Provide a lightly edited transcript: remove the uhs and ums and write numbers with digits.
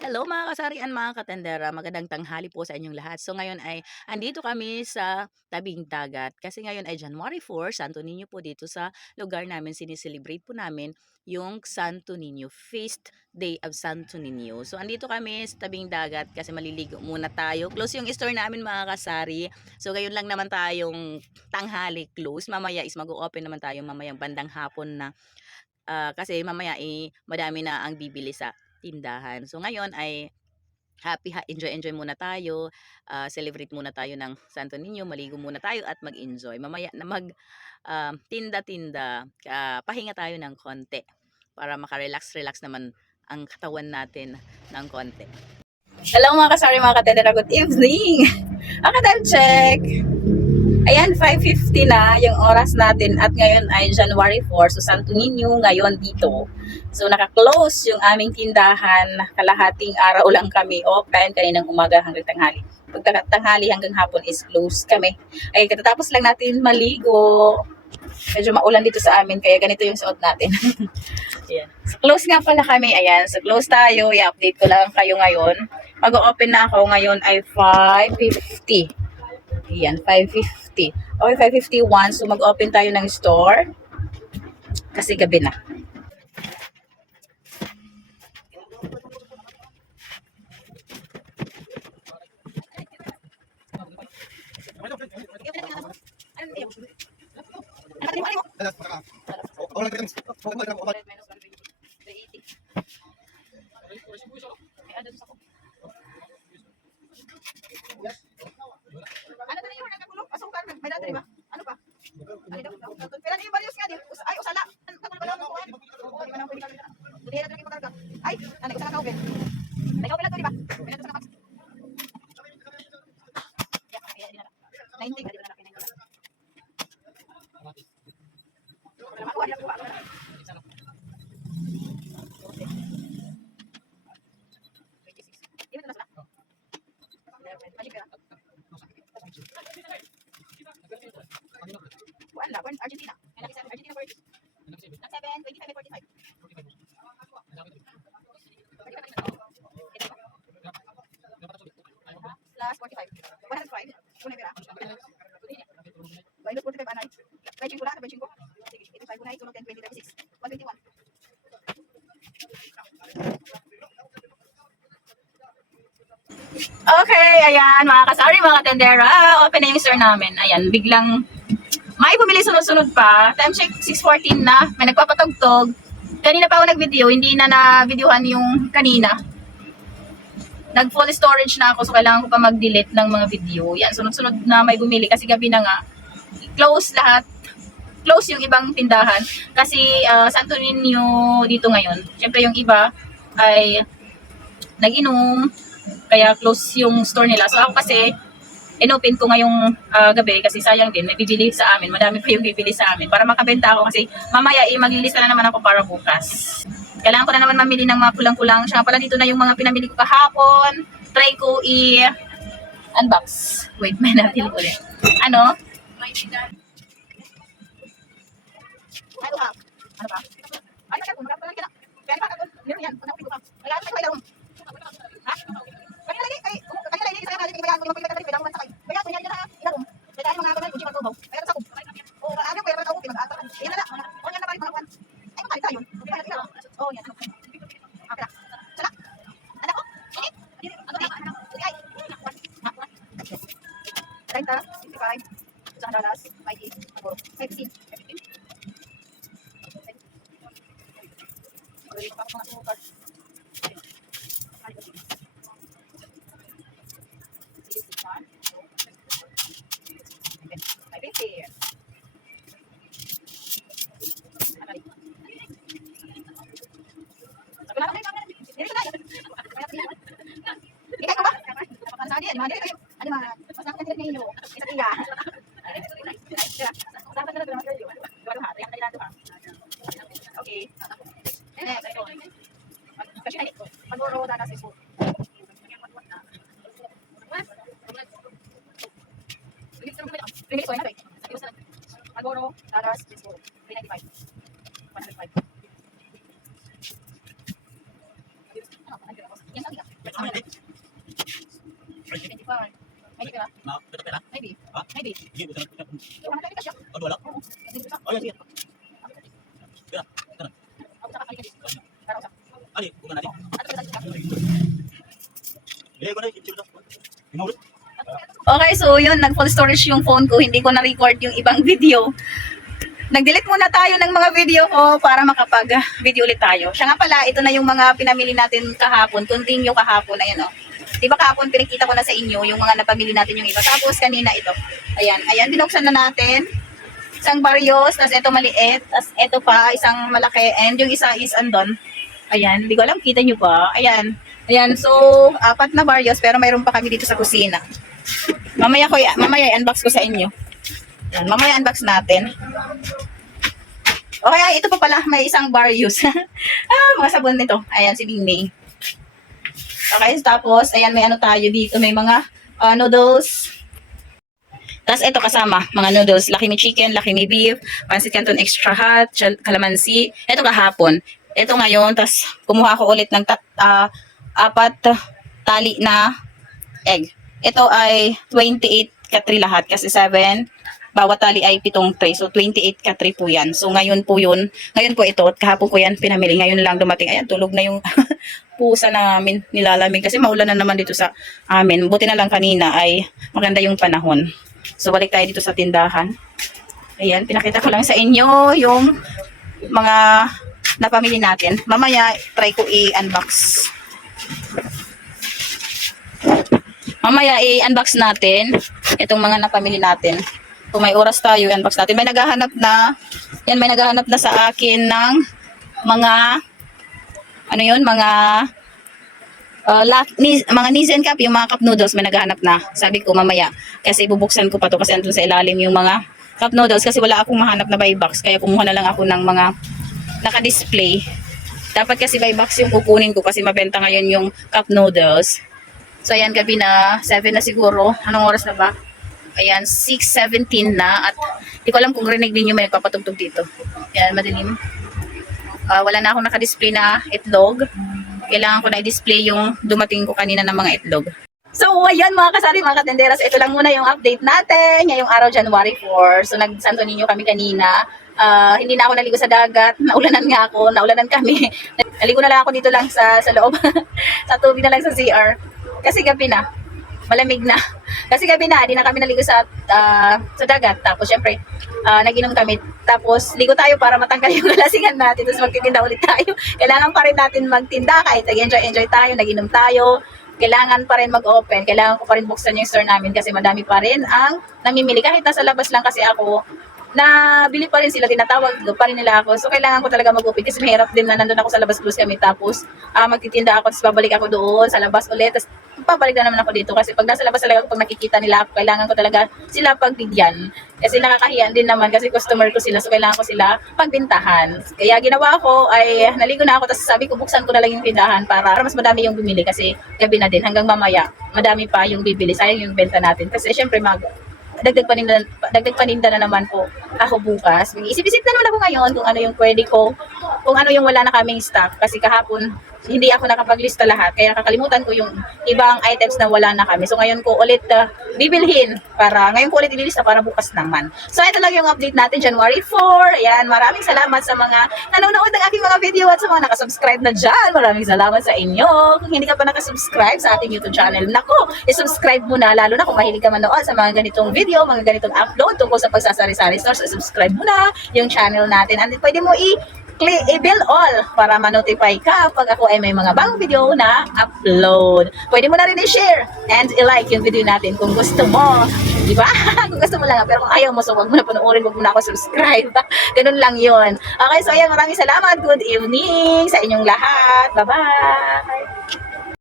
Hello mga kasarian, mga katendera, magandang tanghali po sa inyong lahat. So ngayon ay andito kami sa tabing dagat kasi ngayon ay January 4, Santo Niño po dito sa lugar namin sineselebrate po namin yung Santo Niño, Feast Day of Santo Niño. So andito kami sa tabing dagat kasi maliligo muna tayo. Close yung store namin mga kasari. So ngayon lang naman tayong tanghali close. Mamaya is mag-open naman tayo mamayang bandang hapon na. Kasi mamaya madami na ang bibili sa tindahan. So ngayon ay enjoy muna tayo, celebrate muna tayo ng Santo Niño, maligo muna tayo at mag-enjoy. Mamaya na tinda-tinda, pahinga tayo ng konti para maka-relax naman ang katawan natin ng konti. Hello mga kasari, mga katedra, good evening! Time check! Ayan, 5:50 na yung oras natin at ngayon ay January 4, so Santo Niño ngayon dito. So naka-close yung aming tindahan, kalahating araw lang kami open, kaninang umaga hanggang tanghali. Pagtanghali hanggang hapon is close kami. Ay, katatapos lang natin maligo. Medyo maulan dito sa amin, kaya ganito yung suot natin. Ayan. So close nga pala kami, ayan. So close tayo, i-update ko lang kayo ngayon. Mag-open na ako ngayon ay 5:50. Ayan, 5:50. Okay, 5:51. So, mag-open tayo ng store. Kasi gabi na. Ano na yung nagkakulong? Pasukan, may dati, ba? Ano pa? Ano daw? Pero ano yung values nga din? Ay, usala. Ano ba naman ang kuhan? Oo, di ba naman pwede kami na? Hindi na ito nagpakarga. Ay, ano, isa na ka-open. Nag-open lang to, di ba? Pwede ito sa kapas. Yeah, kaya di na lang. 90, di ba na lang? 90 na. Wala makuha, di na kuha. Di ba ito na sila? Magic pera. Kuan la, Argentina. Argentina 40. Nag 7, 25 and 45. Plus 45. 105. Kuna pera. Minus 45 anay. Benching ko lang, benching ko. Sige, 85 kunay, tulog 10, 20, 36. 121. Okay, ayan mga kasari, mga tendera. Open na yung store namin. Ayan, biglang may bumili sunod-sunod pa. Time check 6:14 na. May nagpapatugtog. Kanina pa ako nag-video, hindi na na-videohan yung kanina. Nag-full storage na ako, so kailangan ko pa mag-delete ng mga video. Yan, sunod-sunod na may bumili kasi gabi na nga. Close lahat. Close yung ibang tindahan. Kasi Santo Niño dito ngayon. Siyempre yung iba ay nag-inom. Kaya close yung store nila. So ako kasi, inopen ko ngayong gabi kasi sayang din, may bibili sa amin. Madami pa yung bibili sa amin para makabenta ako kasi mamaya maglilista na naman ako para bukas. Kailangan ko na naman mamili ng mga kulang-kulang. Siya pala dito na yung mga pinamili ko kahapon. Try ko unbox. Wait, may natin ulit. Ano? Ano ba? Ano ba? Ano ka? Magkakaroon ka na. Kaya pa ka doon. Meron yan. Pag-upin ko pa. Kaya ano ka doon? Ha? Kanina lagi. Ay, kanina lagi. Kaya lagi. Kaya mo yung pagkakatarin. Kaya mo sa akin. Kaya kanya na ilaro. Kaya tayo mga kamay. Uji pagtubaw. Kaya sa ko. Oo, ano kaya pagkakaupi. Mag-aatakan. Yan na lang. O, yan na balik mga kwan. Ay, makalit tayo. Hindi ka na. Oo, yan. Okay na. Sana. Anak ko? Ini? Ano ba? Ay. 30, 65, $100, 50, 15. Okay. Next. Kasi na ito. Maguro na kasi po. Limit ko na ito. Maguro, taras, disco. 395. 105. Yan sa May beef. Ha? May beef. Sige, buta na. Yung mga ka siya. Ano, wala? Oh, yan, sige. Kaya, ito na. Ali, buka natin. Bigay ko na, i-chill na. Inulot. Okay, so yun, nag-full storage yung phone ko. Hindi ko na-record yung ibang video. Nag-delete muna tayo ng mga video ko para makapag-video ulit tayo. Siya nga pala, ito na yung mga pinamili natin kahapon. Continue kahapon, ayan o. Diba kahapon, pinakita ko na sa inyo yung mga napamili natin yung iba. Tapos kanina ito. Ayan, ayan, binuksan na natin. Isang Barrios, tapos ito maliit. Tapos ito pa, isang malaki. And yung isa is andon. Ayan, hindi ko alam, kita nyo ba? Ayan. Ayan, so, 4 na Barrios, pero mayroon pa kami dito sa kusina. Mamaya i-unbox ko sa inyo. Ayan, mamaya unbox natin. Okay, ito pa pala, may isang Barrios. Mga sabon nito. Ayan, si Bingming. Okay, tapos, ayan, may ano tayo dito. May mga noodles. Tapos, ito kasama, mga noodles. Laki may chicken, laki may beef, pancit canton extra hot, calamansi. Ito kahapon. Ito ngayon, tapos, kumuha ko ulit ng 4 tali na egg. Ito ay 28 katri lahat kasi 7. Bawat tali ay 7 tray. So, 28 katri po yan. So, ngayon po yun. Ngayon po ito. At kahapon ko yan pinamili. Ngayon lang dumating. Ayan, tulog na yung pusa namin. Nilalamig. Kasi maulan na naman dito sa amin. Buti na lang kanina ay maganda yung panahon. So, balik tayo dito sa tindahan. Ayan, pinakita ko lang sa inyo yung mga napamili natin. Mamaya, try ko i-unbox. Mamaya, i-unbox natin itong mga napamili natin. Kung may oras tayo, i-unbox natin. May naghahanap na, yan, may naghahanap na sa akin ng mga, ano yun, mga Nissan cup, yung mga cup noodles, may naghahanap na. Sabi ko, mamaya, kasi bubuksan ko pa to kasi andun sa ilalim yung mga cup noodles kasi wala akong mahanap na buy box. Kaya kumuha na lang ako ng mga naka-display. Dapat kasi buy box yung kukunin ko kasi mabenta ngayon yung cup noodles. So, ayan, gabi na, 7 na siguro. Anong oras na ba? Ayan, 6:17 na at di ko alam kung rinig din yung may papatugtog dito. Ayan, madilim. Wala na akong naka-display na itlog. Kailangan ko na i-display yung dumating ko kanina ng mga itlog. So, ayan mga kasari, mga katenderas. Ito lang muna yung update natin ngayong araw, January 4. So, nag-Santo Niño kami kanina. Hindi na ako naligo sa dagat. Naulanan nga ako. Naulanan kami. Naligo na lang ako dito lang sa loob. Sa tubig na lang sa CR. Kasi gabi na. Malamig na. Kasi gabi na, di na kami naligo sa dagat. Tapos, syempre, nag-inom kami. Tapos, ligo tayo para matanggal yung kalasingan natin. Tapos, magtitinda ulit tayo. Kailangan pa rin natin magtinda kahit nag-enjoy tayo, nag-inom tayo. Kailangan pa rin mag-open. Kailangan ko pa rin buksan yung store namin kasi madami pa rin ang namimili. Kahit nasa labas lang kasi ako, na bili pa rin sila, tinatawag pa rin nila ako. So, kailangan ko talaga mag-open kasi mahirap din na nandun ako sa labas, close kami. Tapos, magtitinda ako, tapos babalik ako doon sa labas ulit. Tapos, pabalik na naman ako dito kasi pag nasa labas talaga, pag nakikita nila ako, kailangan ko talaga sila pagbigyan. Kasi nakakahiyan din naman kasi customer ko sila. So, kailangan ko sila pagbintahan. Kaya ginawa ko ay naligo na ako, tapos sabi ko, buksan ko na lang yung tindahan para mas madami yung bumili kasi gabi na din. Hanggang mamaya, madami pa yung bibili. Sayang yung benta natin. Kasi, syempre, dagdag paninda na naman po ako bukas. Isip-isip na naman ako ngayon kung ano yung pwede ko, kung ano yung wala na kaming stock. Kasi kahapon, hindi ako nakapaglista lahat. Kaya kakalimutan ko yung ibang items na wala na kami. So ngayon ko ulit bibilhin ngayon ko ulit ililista para bukas naman. So ito lang yung update natin, January 4. Ayan, maraming salamat sa mga nanonood ng aking mga video at sa mga nakasubscribe na dyan. Maraming salamat sa inyo. Kung hindi ka pa nakasubscribe sa ating YouTube channel, naku, isubscribe mo na, lalo na kung mahilig ka manood sa mga ganitong video, mga ganitong upload tungkol sa pagsasari-sari stores. Subscribe mo na yung channel natin. And pwede mo i-bell all para ma-notify ka pag ako ay may mga bagong video na upload. Pwede mo na rin i-share and i-like yung video natin kung gusto mo. Di ba? Kung gusto mo lang. Pero kung ayaw mo, so wag mo na panoorin, wag mo na ako subscribe. Ganun lang yun. Okay, so ayan, maraming salamat. Good evening sa inyong lahat. Bye-bye!